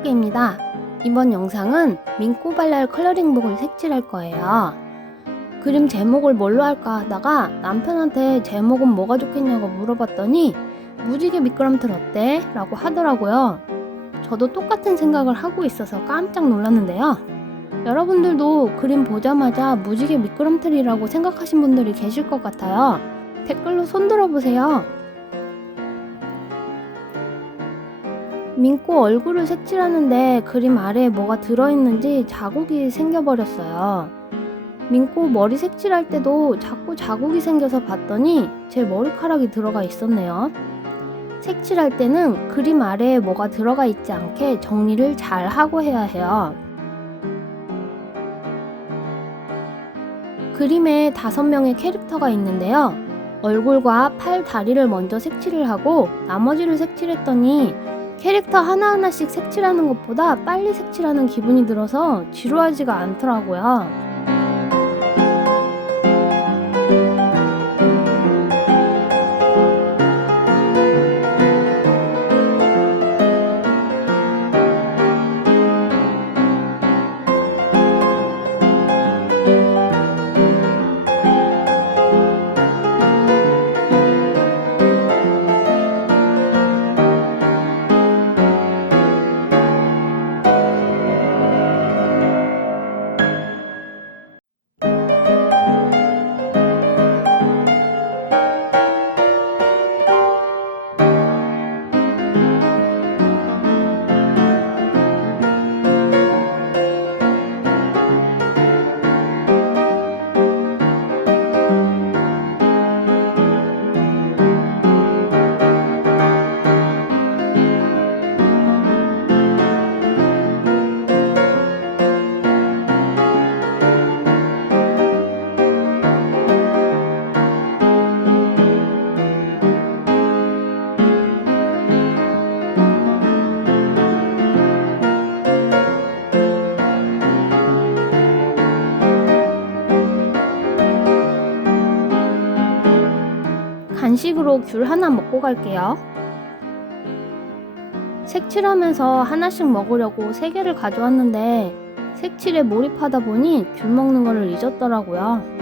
민꼬게입니다. 이번 영상은 민꼬발랄 컬러링북을 색칠할 거예요. 그림 제목을 뭘로 할까 하다가 남편한테 제목은 뭐가 좋겠냐고 물어봤더니 무지개 미끄럼틀 어때? 라고 하더라고요. 저도 똑같은 생각을 하고 있어서 깜짝 놀랐는데요. 여러분들도 그림 보자마자 무지개 미끄럼틀이라고 생각하신 분들이 계실 것 같아요. 댓글로 손들어 보세요. 민꼬 얼굴을 색칠하는데 그림 아래에 뭐가 들어있는지 자국이 생겨버렸어요. 민꼬 머리 색칠할 때도 자꾸 자국이 생겨서 봤더니 제 머리카락이 들어가 있었네요. 색칠할 때는 그림 아래에 뭐가 들어가 있지 않게 정리를 잘 하고 해야 해요. 그림에 다섯 명의 캐릭터가 있는데요. 얼굴과 팔, 다리를 먼저 색칠을 하고 나머지를 색칠했더니 캐릭터 하나하나씩 색칠하는 것보다 빨리 색칠하는 기분이 들어서 지루하지가 않더라고요. 간식으로 귤 하나 먹고 갈게요. 색칠하면서 하나씩 먹으려고 세 개를 가져왔는데 색칠에 몰입하다 보니 귤 먹는 거를 잊었더라고요.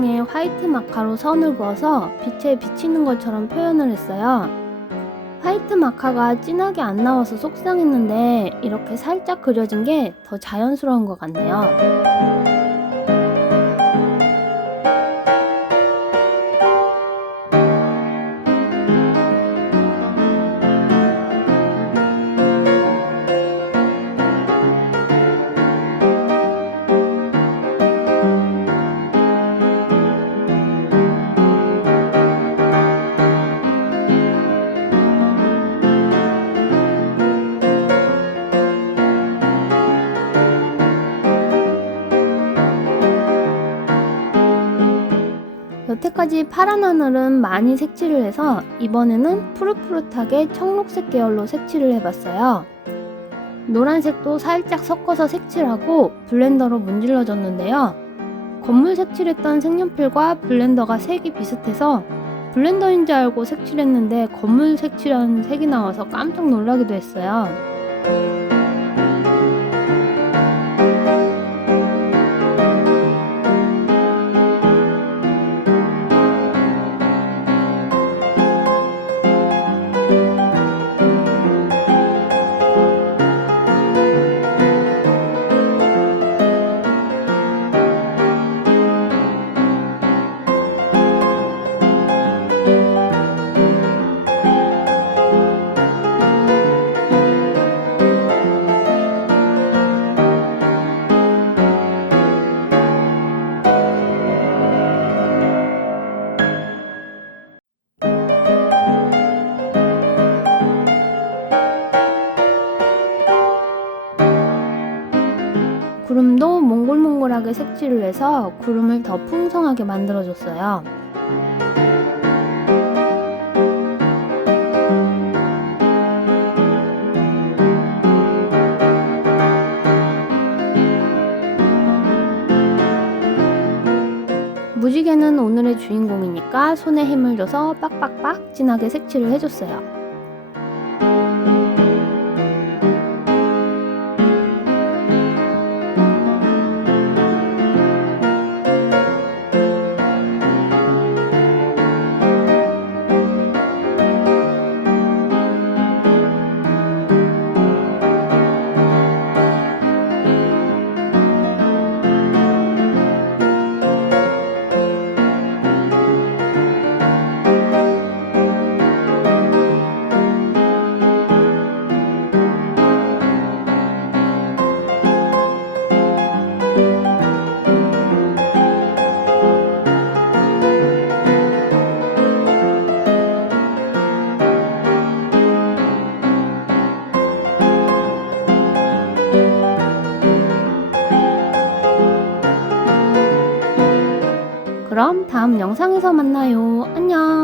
유리창에 화이트 마카로 선을 그어서 빛에 비치는 것처럼 표현을 했어요. 화이트 마카가 진하게 안 나와서 속상했는데 이렇게 살짝 그려진 게 더 자연스러운 것 같네요. 여태까지 파란 하늘은 많이 색칠을 해서 이번에는 푸릇푸릇하게 청록색 계열로 색칠을 해봤어요. 노란색도 살짝 섞어서 색칠하고 블렌더로 문질러 줬는데요. 건물 색칠했던 색연필과 블렌더가 색이 비슷해서 블렌더인 줄 알고 색칠했는데 건물 색칠한 색이 나와서 깜짝 놀라기도 했어요. 몽골몽골하게 색칠을 해서 구름을 더 풍성하게 만들어줬어요. 무지개는 오늘의 주인공이니까 손에 힘을 줘서 빡빡빡 진하게 색칠을 해줬어요. 다음 영상에서 만나요. 안녕.